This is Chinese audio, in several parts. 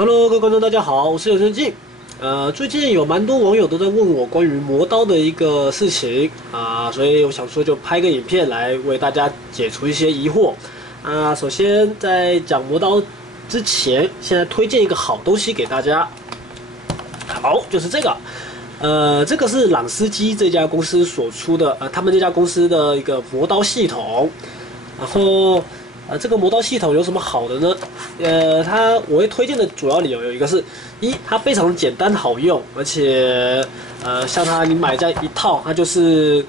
Hello，各位观众，大家好，我是有生静。最近有蛮多网友都在问我关于磨刀的一个事情所以我想说就拍个影片来为大家解除一些疑惑。首先在讲磨刀之前，现在推荐一个好东西给大家。好，就是这个。这个是朗斯基这家公司所出的，他们这家公司的一个磨刀系统。然后，这个磨刀系统有什么好的呢？我会推荐的主要理由有一个是，它非常简单好用，而且，像你买这样一套，它就是，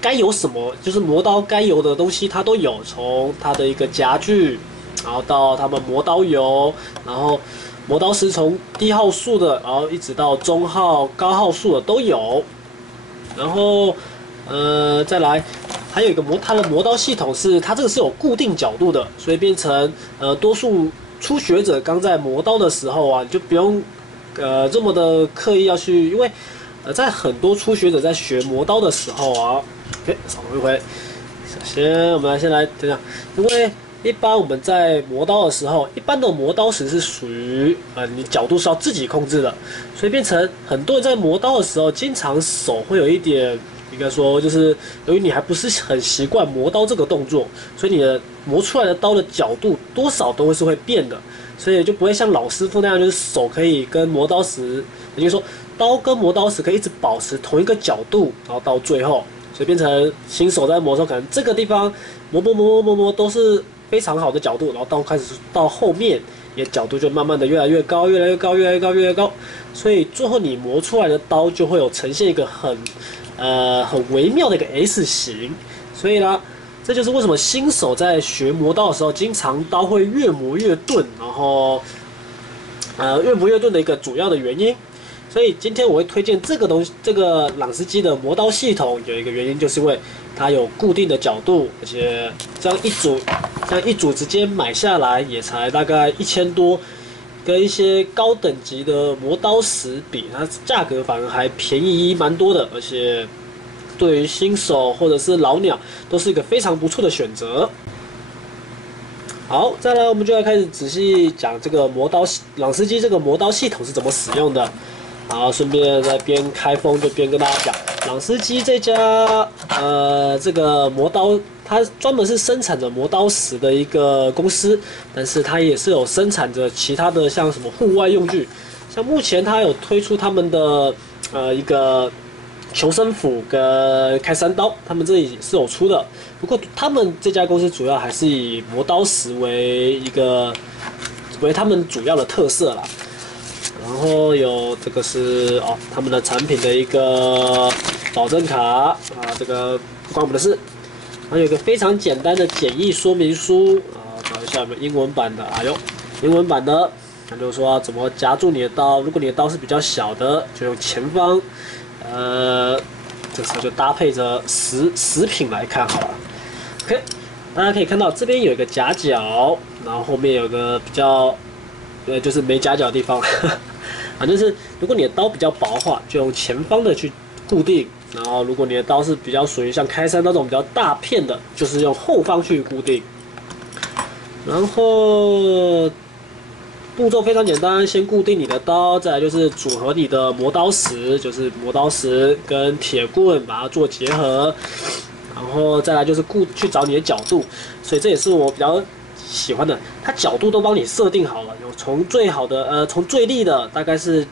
该有什么，就是磨刀该有的东西它都有，从它的一个夹具，然后到他们磨刀油，然后。磨刀石从低号数的，然后一直到中号、高号数的都有。然后，再来，还有一个它的磨刀系统是它这个是有固定角度的，所以变成多数初学者刚在磨刀的时候你就不用这么的刻意要去，因为在很多初学者在学磨刀的时候少回回。首先我们先来讲讲，因为。一般我们在磨刀的时候，一般的磨刀石是属于你角度是要自己控制的，所以变成很多人在磨刀的时候，经常手会有一点，应该说就是由于你还不是很习惯磨刀这个动作，所以你的磨出来的刀的角度多少都会变的，所以就不会像老师傅那样，就是手可以跟磨刀石，也就是说刀跟磨刀石可以一直保持同一个角度，然后到最后，所以变成新手在磨的时候，可能这个地方磨都是。非常好的角度，然后开始到后面，你的角度就慢慢的越来越高，所以最后你磨出来的刀就会有呈现一个很微妙的一个 S 型，所以呢，这就是为什么新手在学磨刀的时候，经常刀会越磨越钝，然后越磨越钝的一个主要的原因。所以今天我会推荐这个东西，这个朗斯基的磨刀系统有一个原因，就是因为它有固定的角度，而且这样一组直接买下来也才大概1000多，跟一些高等级的磨刀石比，它价格反而还便宜蛮多的，而且对于新手或者是老鸟都是一个非常不错的选择。好，再来我们就来开始仔细讲这个朗斯基这个磨刀系统是怎么使用的。然后顺便在边开封就边跟大家讲，朗斯基这家这个磨刀，它专门是生产着磨刀石的一个公司，但是它也是有生产着其他的像什么户外用具，像目前它有推出他们的一个求生斧跟开山刀，他们这里是有出的，不过他们这家公司主要还是以磨刀石为他们主要的特色啦。然后有这个是他们的产品的一个保证卡这个不关我们的事。然后有一个非常简单的简易说明书找一下有没有英文版的英文版的，那就是说怎么夹住你的刀，如果你的刀是比较小的，就用前方，这时候就搭配着食品来看好了。OK， 大家可以看到这边有一个夹角，然后后面有个比较，就是没夹角的地方。就是如果你的刀比较薄的话，就用前方的去固定；然后如果你的刀是比较属于像开山刀这种比较大片的，就是用后方去固定。然后步骤非常简单，先固定你的刀，再来就是组合你的磨刀石，就是磨刀石跟铁棍把它做结合，然后再来就是去找你的角度，所以这也是我比较喜欢的，它角度都帮你设定好了，有从最好的从最利的大概是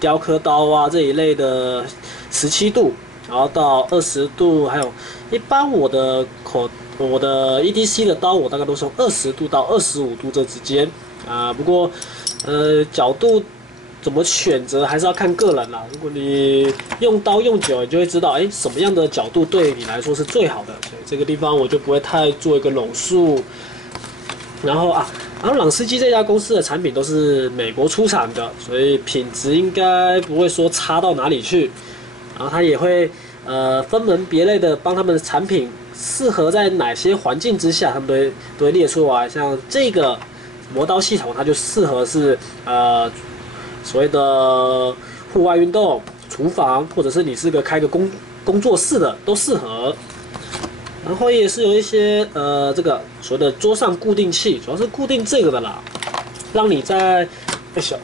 雕刻刀这一类的17度，然后到20度，还有一般我的 EDC 的刀我大概都是从20度到25度这之间不过角度怎么选择还是要看个人啦。如果你用刀用久，你就会知道什么样的角度对你来说是最好的，所以这个地方我就不会太做一个拢数。然后朗斯基这家公司的产品都是美国出产的，所以品质应该不会说差到哪里去。然后它也会分门别类的帮他们的产品适合在哪些环境之下，他们都会列出来。像这个磨刀系统，它就适合是所谓的户外运动、厨房，或者是你是开个工作室的都适合。然后也是有一些这个所谓的桌上固定器，主要是固定这个的啦，让你在哎小。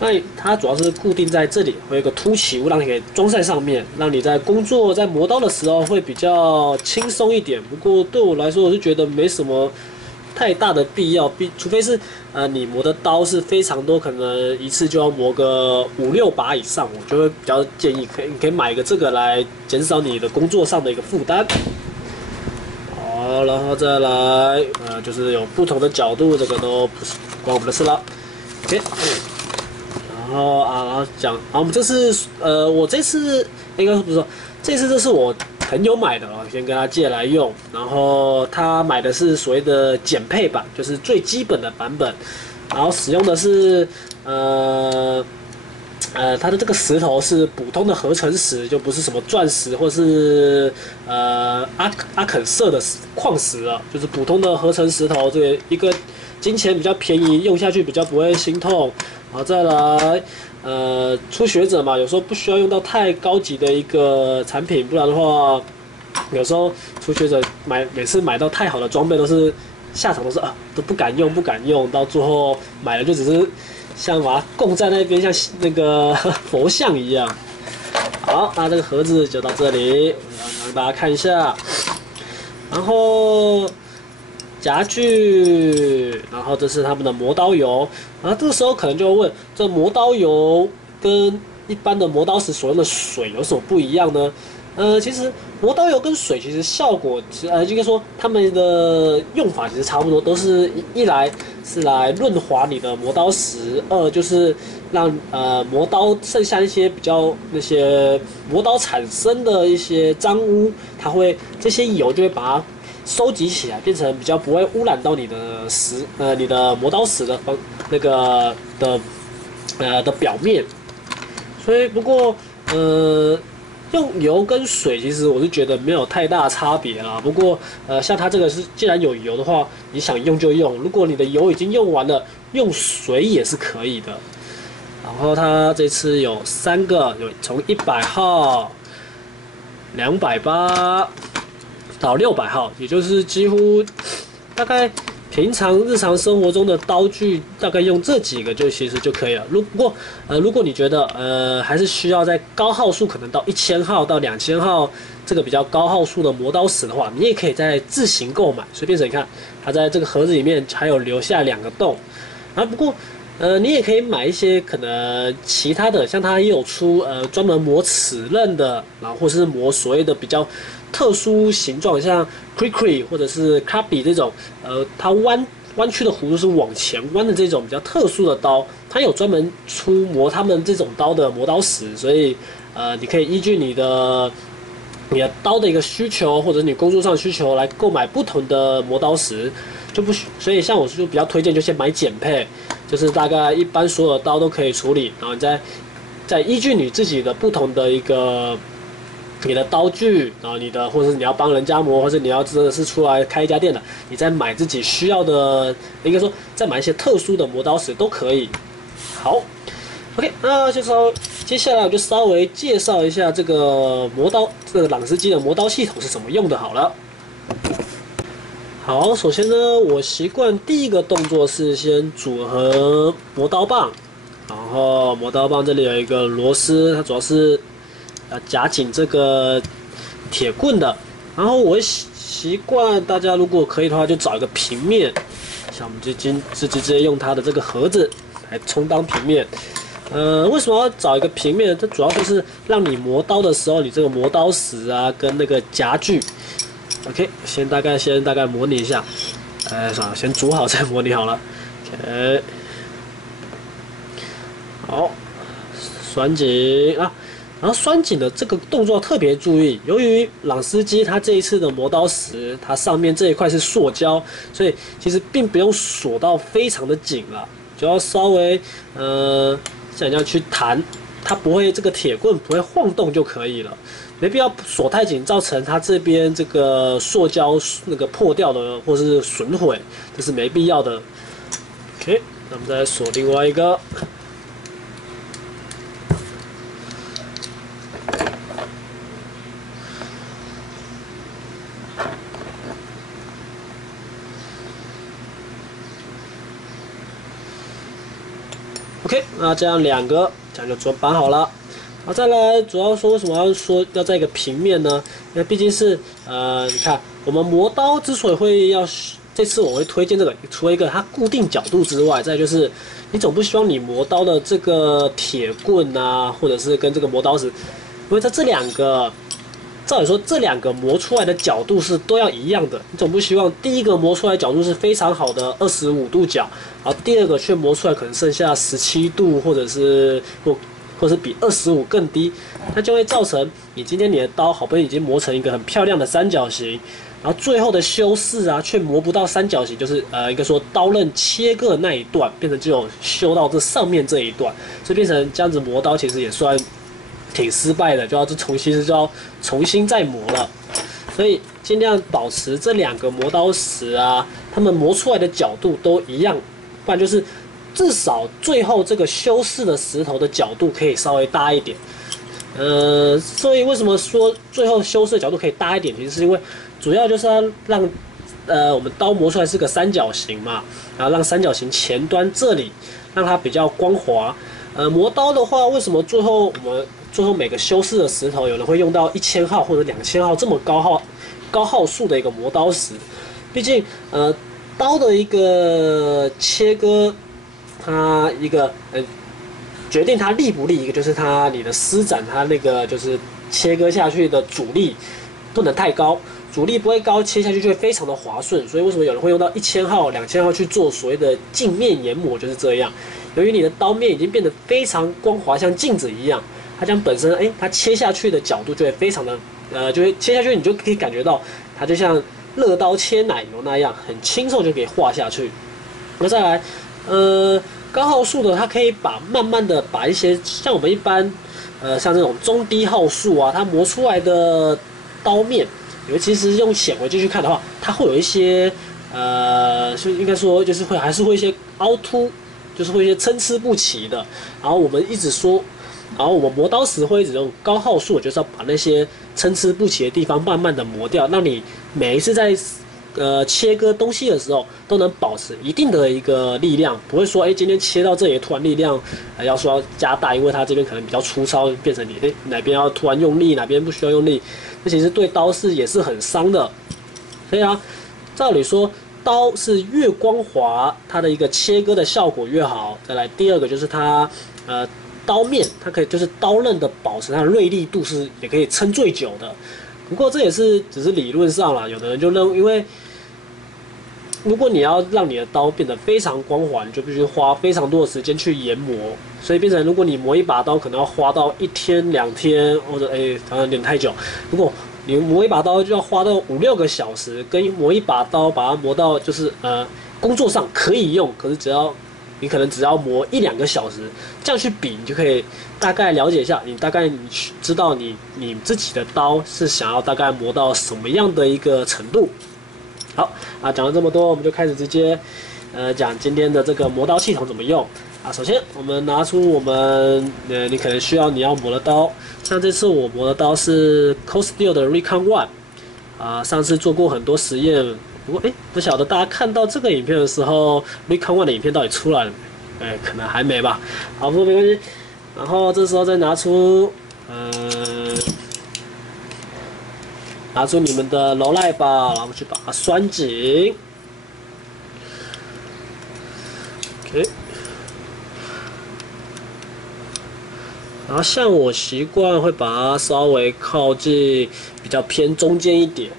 那它主要是固定在这里，会有一个凸起物，让你可以装在上面，让你在工作在磨刀的时候会比较轻松一点。不过对我来说，我是觉得没什么太大的必要，除非是你磨的刀是非常多，可能一次就要磨个5、6把以上，我就会比较建议你可以买一个这个来减少你的工作上的一个负担。好，然后再来就是有不同的角度，这个都不是关我们的事了。OK。然后讲，我们这次我这次应该不是说，这次这是我朋友买的哦，先跟他借来用。然后他买的是所谓的减配版，就是最基本的版本。然后使用的是它的这个石头是普通的合成石，就不是什么钻石或是阿肯色的矿石了，就是普通的合成石头。这个一个金钱比较便宜，用下去比较不会心痛。然后再来，初学者嘛，有时候不需要用到太高级的一个产品，不然的话，有时候初学者每次买到太好的装备，下场都是都不敢用，到最后买了就只是像把它供在那边，像那个佛像一样。好，那这个盒子就到这里，让大家看一下，然后。夹具，然后这是他们的磨刀油，然后这个时候可能就会问，这磨刀油跟一般的磨刀石所用的水有什么不一样呢？其实磨刀油跟水其实效果，应该说它们的用法其实差不多，都是一来是来润滑你的磨刀石，二就是让磨刀剩下一些那些磨刀产生的一些脏污，这些油就会把它收集起来，变成比较不会污染到你的你的磨刀石的的表面。所以不过用油跟水，其实我是觉得没有太大差别啦。不过像它这个既然有油的话，你想用就用。如果你的油已经用完了，用水也是可以的。然后它这次有3个，有从100号、280到600号，也就是几乎大概平常日常生活中的刀具，大概用这几个其实就可以了。如果你觉得还是需要在高号数，可能到1000号到2000号这个比较高号数的磨刀石的话，你也可以再自行购买。随便你看，它在这个盒子里面还有留下2个洞。不过你也可以买一些可能其他的，像它也有出专门磨齿刃的，然后或是磨所谓的比较特殊形状，像 Cricri 或者是 Kabi 这种，它弯曲的弧度是往前弯的这种比较特殊的刀，它有专门出磨他们这种刀的磨刀石，所以你可以依据你的刀的一个需求，或者你工作上的需求来购买不同的磨刀石，所以像我就比较推荐就先买减配，就是大概一般所有的刀都可以处理，然后你再依据你自己的不同的你的刀具，然后或者是你要帮人家磨，或者你要真的是出来开一家店的，你再买自己需要的，应该说再买一些特殊的磨刀石都可以。好 ，OK， 那接下来我就稍微介绍一下这个朗斯基的磨刀系统是怎么用的好了。好，首先呢，我习惯第一个动作是先组合磨刀棒，然后磨刀棒这里有一个螺丝，它主要是夹紧这个铁棍的。然后我习惯大家如果可以的话，就找一个平面，像我们直接用它的这个盒子来充当平面。为什么要找一个平面？这主要就是让你磨刀的时候，你这个磨刀石跟那个夹具。OK， 先大概模拟一下，算了，先煮好再模拟好了。OK， 好，拴紧啊，然后拴紧的这个动作特别注意，由于朗斯基它这一次的磨刀石，它上面这一块是塑胶，所以其实并不用锁到非常的紧了，就要稍微像这样去弹，它这个铁棍不会晃动就可以了。没必要锁太紧，造成它这边这个塑胶破掉的或是损毁，这是没必要的。OK， 那我们再锁另外一个。OK， 那这样2个，这样就做绑好了。好，再来，主要说为什么要在一个平面呢？因为毕竟是你看我们磨刀之所以会这次我会推荐这个，除了一个它固定角度之外，再就是你总不希望你磨刀的这个铁棍啊，或者是跟这个磨刀石，因为在这2个。照理说，这2个磨出来的角度是都要一样的。你总不希望第一个磨出来的角度是非常好的25度角，然后第2个却磨出来可能剩下17度，或者是或是比25更低，那就会造成你今天你的刀好不容易已经磨成一个很漂亮的三角形，然后最后的修饰啊却磨不到三角形，就是应该说刀刃切割的那一段，变成只有修到这上面这一段，所以变成这样子磨刀其实也算。挺失败的，就要重新再磨了，所以尽量保持这2个磨刀石啊，它们磨出来的角度都一样，不然就是至少最后这个修饰的石头的角度可以稍微大一点。所以为什么说最后修饰的角度可以大一点？其实是因为主要就是要让我们刀磨出来是个三角形嘛，然后让三角形前端这里让它比较光滑。磨刀的话，为什么最后每个修饰的石头，有人会用到1000号或者2000号这么高号数的一个磨刀石？毕竟刀的一个切割，它一个决定它利不利，一个就是你的施展，它那个就是切割下去的阻力不能太高，阻力不会高，切下去就会非常的滑顺。所以为什么有人会用到1000号、2000号去做所谓的镜面研磨，就是这样。由于你的刀面已经变得非常光滑，像镜子一样，它将本身它切下去的角度就会非常的就会切下去，你就可以感觉到它就像热刀切奶油那样，很轻松就可以画下去。那再来高号数的，它可以慢慢的把一些像我们一般像这种中低号数啊，它磨出来的刀面，尤其是用显微镜去看的话，它会有一些就应该说就是还是会一些凹凸。就是会一些参差不齐的，然后我们磨刀石会一直用高号数，就是要把那些参差不齐的地方慢慢的磨掉，让你每一次在切割东西的时候都能保持一定的一个力量，不会说今天切到这里突然力量要加大，因为它这边可能比较粗糙，变成你哪边要突然用力，哪边不需要用力，那其实对刀式也是很伤的。所以啊，照理说。刀是越光滑，它的一个切割的效果越好。再来第2个就是它，刀面它可以就是刀刃的保持它的锐利度也可以撑最久的。不过这也是只是理论上啦，有的人就认为，因为如果你要让你的刀变得非常光滑，你就必须花非常多的时间去研磨，所以变成如果你磨一把刀可能要花到1天2天，或者好像有点太久。如果你磨一把刀就要花到5、6个小时，跟磨一把刀把它磨到就是工作上可以用，可是你可能只要磨1、2个小时，这样去比，你就可以大概了解一下，你知道你自己的刀是想要大概磨到什么样的一个程度。好讲了这么多，我们就开始直接讲今天的这个磨刀系统怎么用。首先我们拿出我们你可能你要磨的刀，像这次我磨的刀是 Cold Steel 的 Recon One，上次做过很多实验，不过不晓得大家看到这个影片的时候 ，Recon One 的影片到底出来了没？可能还没吧。好，不过没关系。然后这时候再拿出你们的柔赖把，然后去把它拴紧。OK。然后像我习惯会把它稍微靠近比较偏中间一点，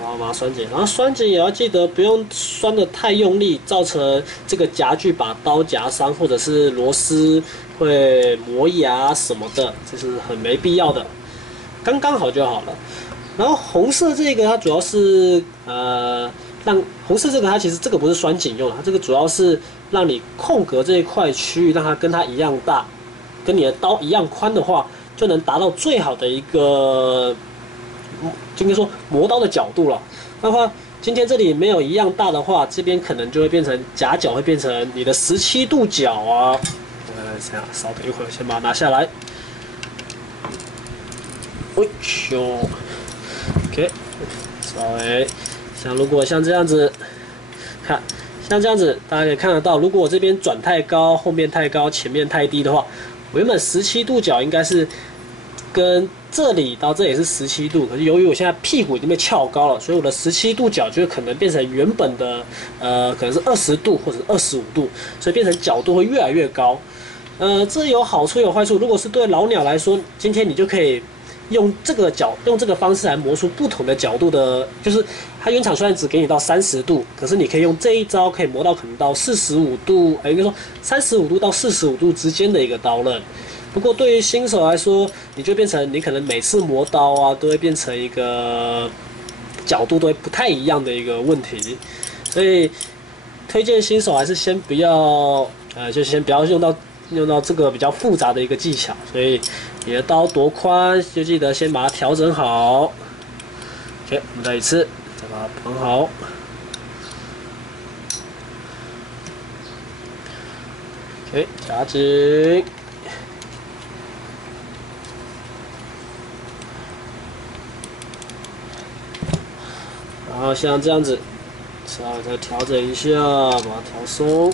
然后把它拴紧。然后拴紧也要记得不用拴得太用力，造成这个夹具把刀夹伤，或者是螺丝会磨牙什么的，这是很没必要的，刚刚好就好了。然后红色这个它主要是红色这个它其实这个不是拴紧用的，它这个主要是让你空格这一块区域让它跟它一样大，跟你的刀一样宽的话，就能达到最好的一个，应该说磨刀的角度了。那话今天这里没有一样大的话，这边可能就会变成夹角，会变成你的17度角啊。稍等一会儿，先把它拿下来。OK， 稍微如果像这样子，看像这样子，大家可以看得到，如果我这边转太高，后面太高，前面太低的话，我原本17度角应该是跟这里到这里是17度，可是由于我现在屁股已经被翘高了，所以我的17度角就可能变成原本的可能是20度或者是25度，所以变成角度会越来越高。这有好处有坏处。如果是对老鸟来说，今天你就可以用这个方式来磨出不同的角度的，就是它原厂虽然只给你到30度，可是你可以用这一招可以磨到可能到45度，应该说35度到45度之间的一个刀刃。不过对于新手来说，你就变成你可能每次磨刀啊，都会变成一个角度都会不太一样的一个问题，所以推荐新手还是先不要，就先不要用到这个比较复杂的一个技巧。所以你的刀多宽，就记得先把它调整好。OK， 我们再一次，再把它绑好。OK， 夹紧。然后像这样子，稍微再调整一下，把它调松。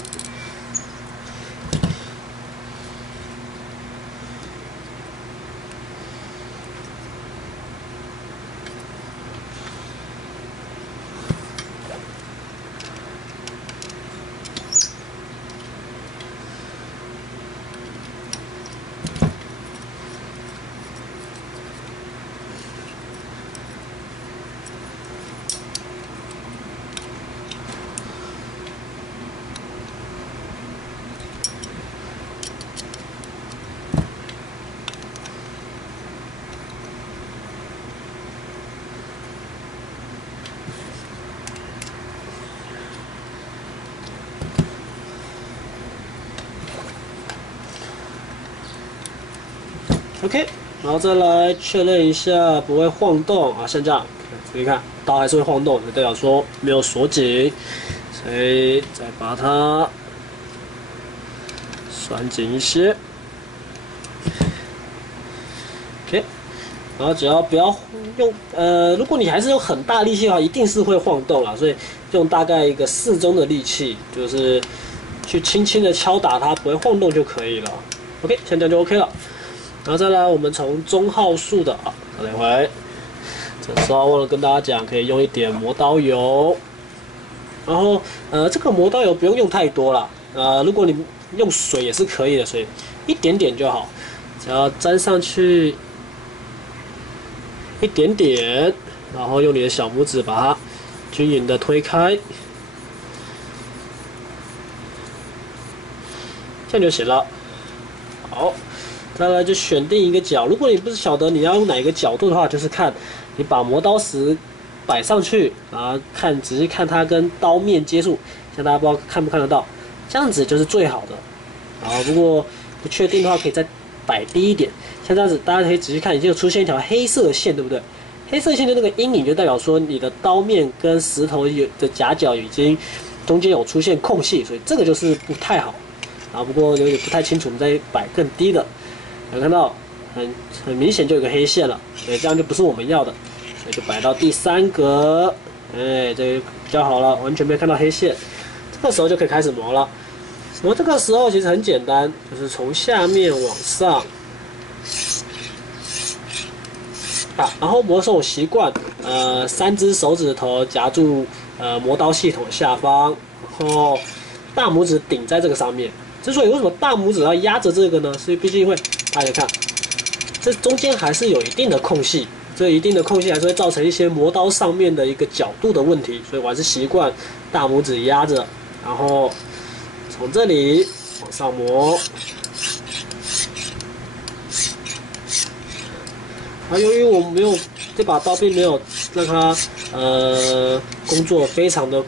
OK， 然后再来确认一下不会晃动啊，像这样，可以看刀还是会晃动，就代表说没有锁紧，所以再把它拴紧一些。OK， 然后只要不要用如果你还是用很大力气的话，一定是会晃动啦，所以用大概一个适中的力气，就是去轻轻的敲打它，不会晃动就可以了。OK， 像这样就 OK 了。然后再来，我们从中号数的啊，等一回，这时候忘了跟大家讲，可以用一点磨刀油。然后这个磨刀油不用用太多啦，如果你用水也是可以的，所以一点点就好，只要沾上去一点点，然后用你的小拇指把它均匀的推开，这样就行了。好。再来就选定一个角，如果你不是晓得你要用哪一个角度的话，就是看你把磨刀石摆上去，然后仔细看它跟刀面接触，像大家不知道看不看得到，这样子就是最好的。然后如果不确定的话，可以再摆低一点，像这样子，大家可以仔细看，已经有出现一条黑色的线，对不对？黑色线的那个阴影就代表说你的刀面跟石头的夹角已经中间有出现空隙，所以这个就是不太好。然后不过有点不太清楚，我们再摆更低的。有看到很明显就有个黑线了，所以这样就不是我们要的，所以就摆到第3格，这个比较好了，完全没看到黑线。这个时候就可以开始磨了。磨这个时候其实很简单，就是从下面往上，然后磨的时候我习惯3只手指头夹住磨刀系统下方，然后大拇指顶在这个上面。之所以为什么大拇指要压着这个呢？是毕竟会，大家看，这中间还是有一定的空隙，这一定的空隙还是会造成一些磨刀上面的一个角度的问题，所以我还是习惯大拇指压着，然后从这里往上磨。由于我没有这把刀并没有让它工作非常的。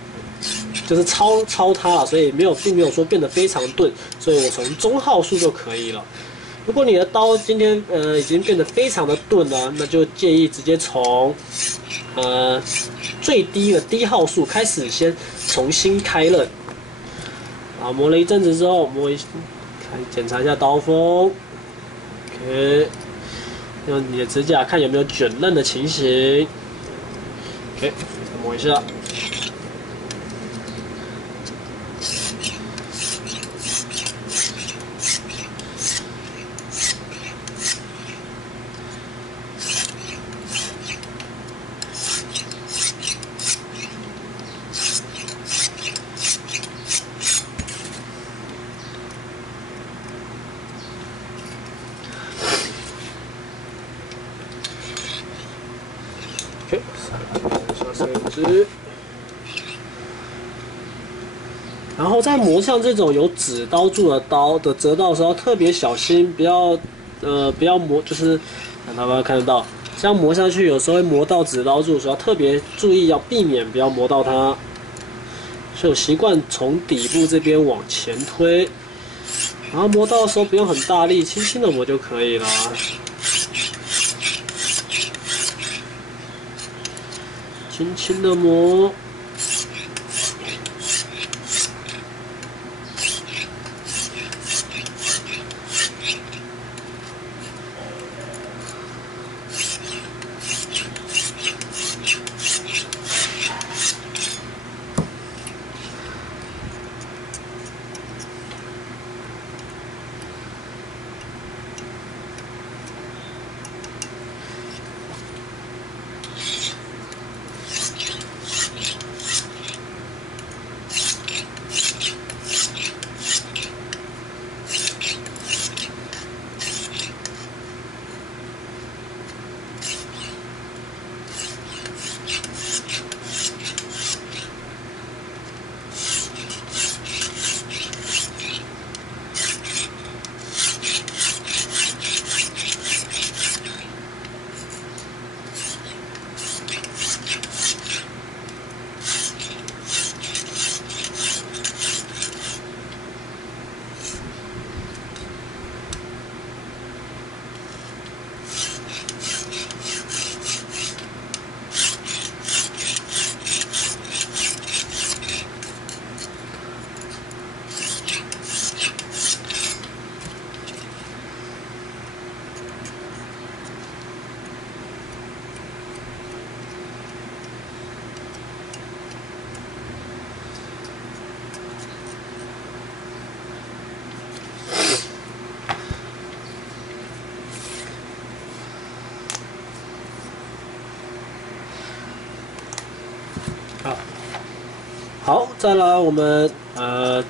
就是超它了，所以并没有说变得非常钝，所以我从中号数就可以了。如果你的刀今天已经变得非常的钝了，那就建议直接从最低的低号数开始先重新开刃。好，磨了一阵子之后，检查一下刀锋 ，OK， 用你的指甲看有没有卷刃的情形 ，OK， 再磨一下。手指。然后在磨像这种有指刀柱的刀的折刀的时候，特别小心，不要磨，就是让大家看得到，这样磨下去有时候会磨到指刀柱，所以要特别注意，要避免不要磨到它。所以我习惯从底部这边往前推，然后磨刀的时候不用很大力，轻轻的磨就可以了。轻轻的磨。好，再来我们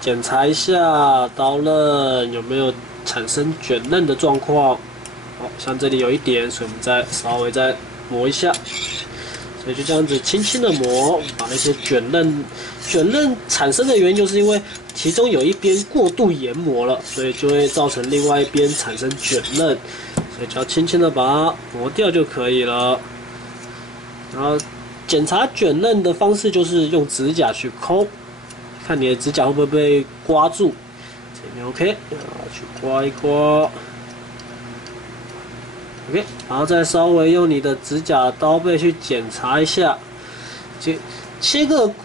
检查一下刀刃有没有产生卷刃的状况。好像这里有一点，所以我们再稍微再磨一下。所以就这样子轻轻的磨，把那些卷刃产生的原因就是因为其中有一边过度研磨了，所以就会造成另外一边产生卷刃，所以只要轻轻的把它磨掉就可以了。然后检查卷刃的方式就是用指甲去抠，看你的指甲会不会被刮住。这边 OK， 然后去刮一刮。OK， 然后再稍微用你的指甲刀背去检查一下，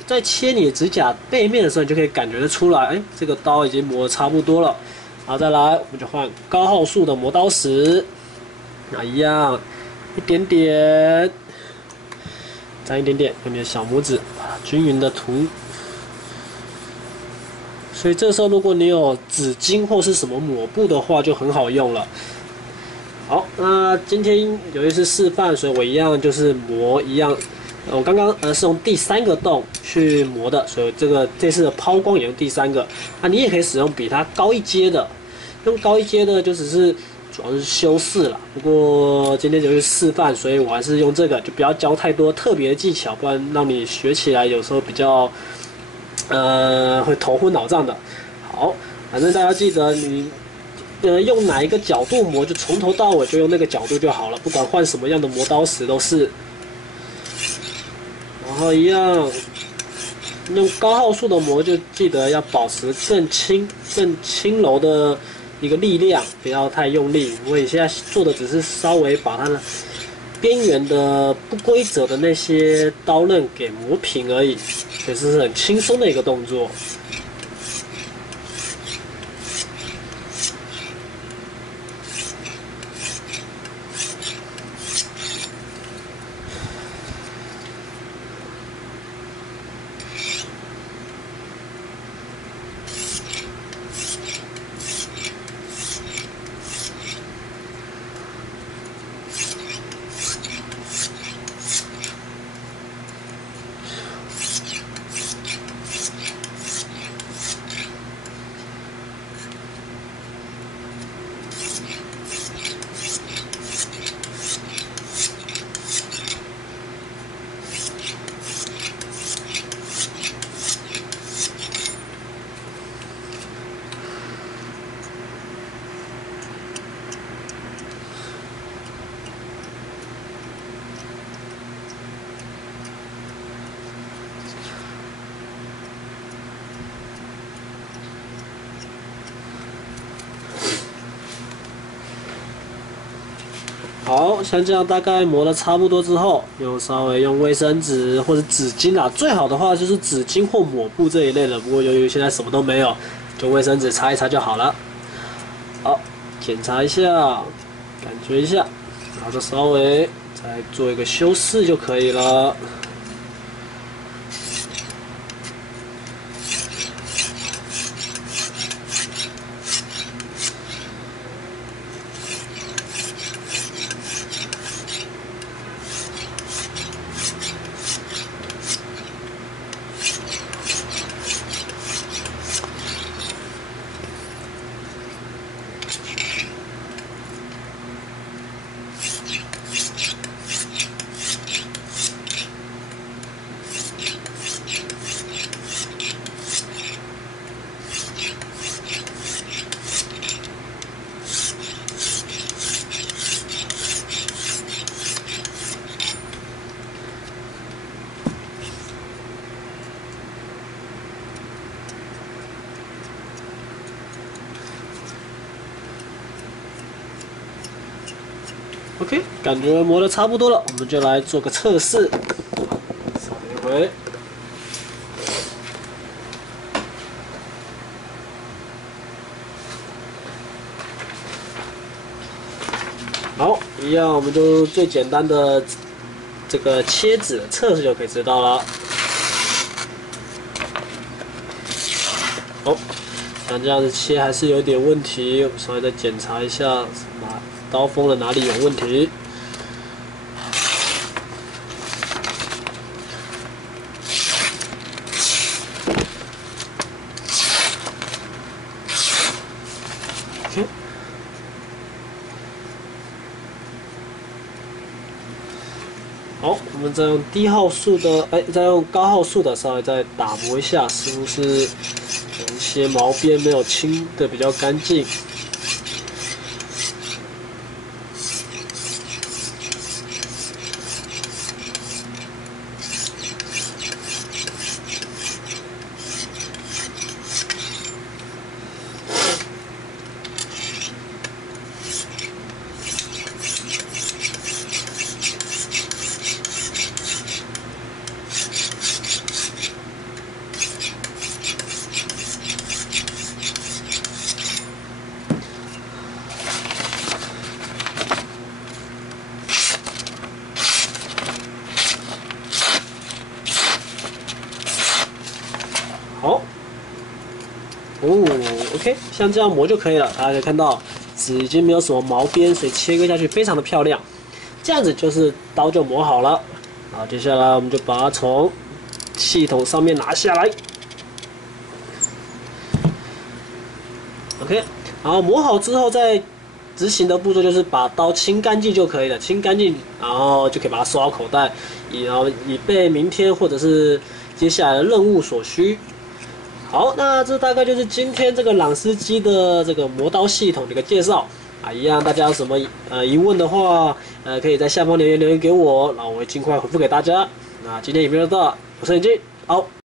在切你的指甲背面的时候，你就可以感觉得出来，哎，这个刀已经磨得差不多了。然后再来，我们就换高号数的磨刀石，那一样，一点点，沾一点点，用你的小拇指把它均匀的涂。所以这时候，如果你有纸巾或是什么抹布的话，就很好用了。好，那今天由于是示范，所以我一样就是磨一样。我刚刚是用第3个洞去磨的，所以这次的抛光也用第3个。啊，你也可以使用比它高一阶的，用高一阶的就只是主要是修饰了。不过今天就是示范，所以我还是用这个，就不要教太多特别的技巧，不然让你学起来有时候比较会头昏脑胀的。好，反正大家记得你。用哪一个角度磨，就从头到尾就用那个角度就好了，不管换什么样的磨刀石都是。然后一样，用高号数的磨，就记得要保持更轻柔的一个力量，不要太用力。因为你现在做的只是稍微把它的边缘的不规则的那些刀刃给磨平而已，所以这是很轻松的一个动作。好像这样大概磨的差不多之后，稍微用卫生纸或者纸巾啦，最好的话就是纸巾或抹布这一类的。不过由于现在什么都没有，就卫生纸擦一擦就好了。好，检查一下，感觉一下，然后就稍微再做一个修饰就可以了。OK， 感觉磨得差不多了，我们就来做个测试。稍等一会。好，一样，我们就最简单的这个切纸测试就可以知道了。哦，像这样子切还是有点问题，我稍微再检查一下，刀锋的哪里有问题。OK。好，我们再用低号数的，再用高号数的稍微再打磨一下，是不是有一些毛边没有清的比较干净？好，OK， 像这样磨就可以了。大家可以看到，纸已经没有什么毛边，所以切割下去非常的漂亮。这样子就是刀就磨好了。好，接下来我们就把它从系统上面拿下来。OK， 然后磨好之后，再执行的步骤就是把刀清干净就可以了，清干净，然后就可以把它收好口袋，然后以备明天或者是接下来的任务所需。好，那这大概就是今天这个朗斯基的这个磨刀系统的一个介绍啊。一样，大家有什么疑问的话，可以在下方留言给我，然后我会尽快回复给大家。那今天影片就到，我是眼镜，好。